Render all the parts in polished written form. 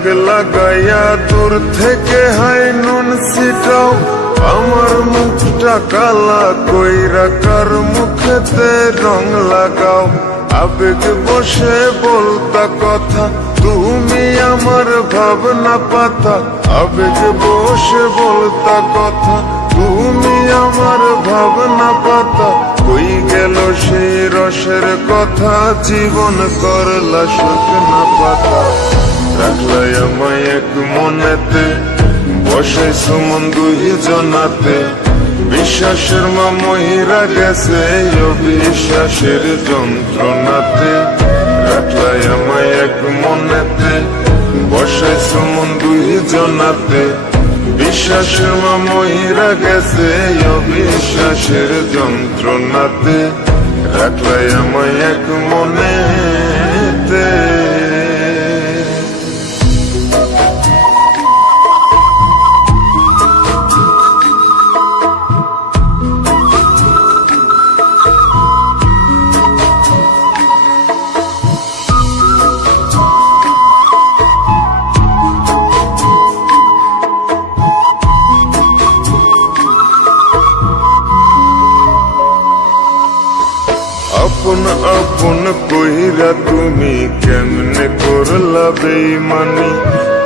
দাগ লাগাইয়া দূর থেকে হাই নুন ছিটাও, আমার মুখটা কালা কইরা কার মুখেতে রং লাগাও। আবেগ বসে বলতা কথা, তুমি আমার ভাবনা পাতা। আবেগ বসে বলতা কথা, তুমি আমার ভাবনা পাতা। কই গেল সেই রসের কথা, জীবন করলা শুকনা পাতা। রাখলাই আমায় এক মনেতে, বসাইছো মন দুই জনাতে। বিশ্বাসের মা মহিরা গেছে অবিশ্বাসের যন্ত্রণাতে। রাখলাই আমায় এক মনেতে, বসাইছো মন দুই জনাতে। বিশ্বাসের মা মহিরা গেছে অবিশ্বাসের যন্ত্রণাতে। রাখলাই আমায় এক মনেতে। আপন আপন কইরা তুমি কেমনে করলা বেইমানি।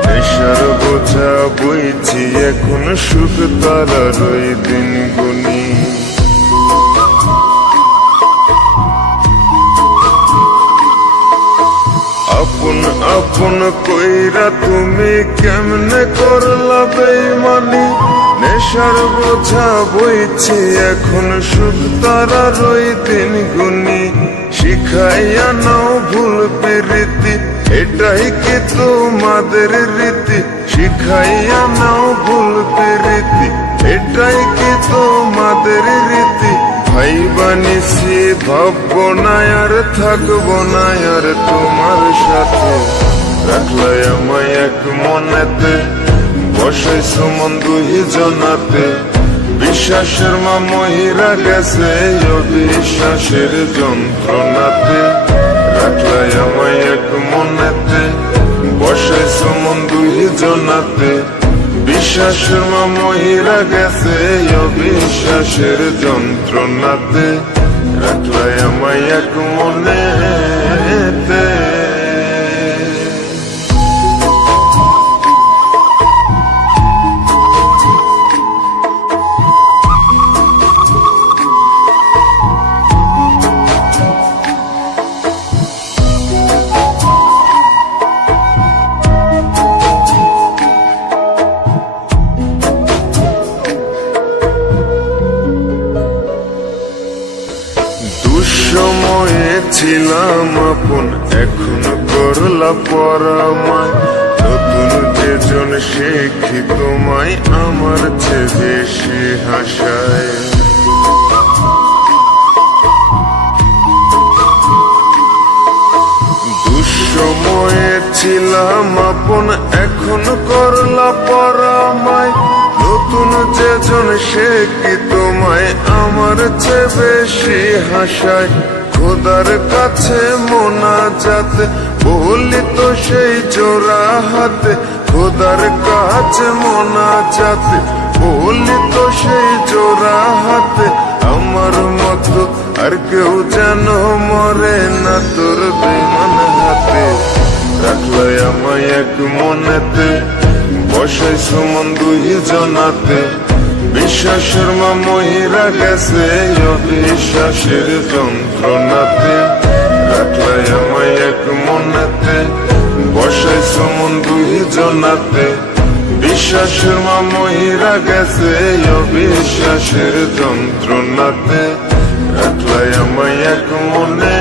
নেশার বোঝা বইছি এখন, সুখ তারার ওই দিন গুনি। আপন আপন কইরা তুমি কেমনে করলা বেইমানি। নেশার বোঝা বইছি এখন, সুখ তারার ওই দিন গুনি। শিখাইয়া নাও ভুল প্রীতি, এটাই কি তোমাদের রীতি। শিখাইয়া নাও ভুল প্রীতি, এটাই কি তোমাদের রীতি। ভাই বানিসি ভাববো না আর থাকবো না আর তোমার সাথে। রাখলাই আমায় এক মনেতে, বসাইছো মন দুই জনাতে। বিশ্বাসের মা মহিরা গেছে অবিশ্বাসের যন্ত্রণাতে। রাখলাই আমায় এক মনেতে, বসাইছো মন দুই জনাতে। বিশ্বাসের মা মহিরা গেছে অবিশ্বাসের যন্ত্রণাতে। রাখলাই আমায় এক মনেতে। দুঃসময়ে ছিলাম আপন, এখন করলা পরামায়। নতুন যেজন শেখি তোমায়, আমার চেয়ে বেশি হাসায়। দুঃসময়ে ছিলাম আপন, এখন করলা পরামায়। নতুন যেজন শেখি তোমায়, আমার চেয়ে বেশি হাসায়। খোদার কাছে মোনাজাতে বলি তো সেই জোড়া হাতে। খোদার কাছে মোনাজাতে বলি তো সেই জোড়া হাতে। আমার মতো আর কেউ যেন মরে না তোর বেমান হাতে। রাখলাই আমায় এক মনেতে, বসাইছো মন দুই জনাতে। বিশ্বাসের মা মহিরা গেছে অবিশ্বাসের যন্ত্রণাতে। রাখলাই আমায় এক মনেতে, বসাইছো মন দুই জনাতে। বিশ্বাসের মা মহিরা গেছে অবিশ্বাসের যন্ত্রণাতে। রাখলাই আমায় এক মনে।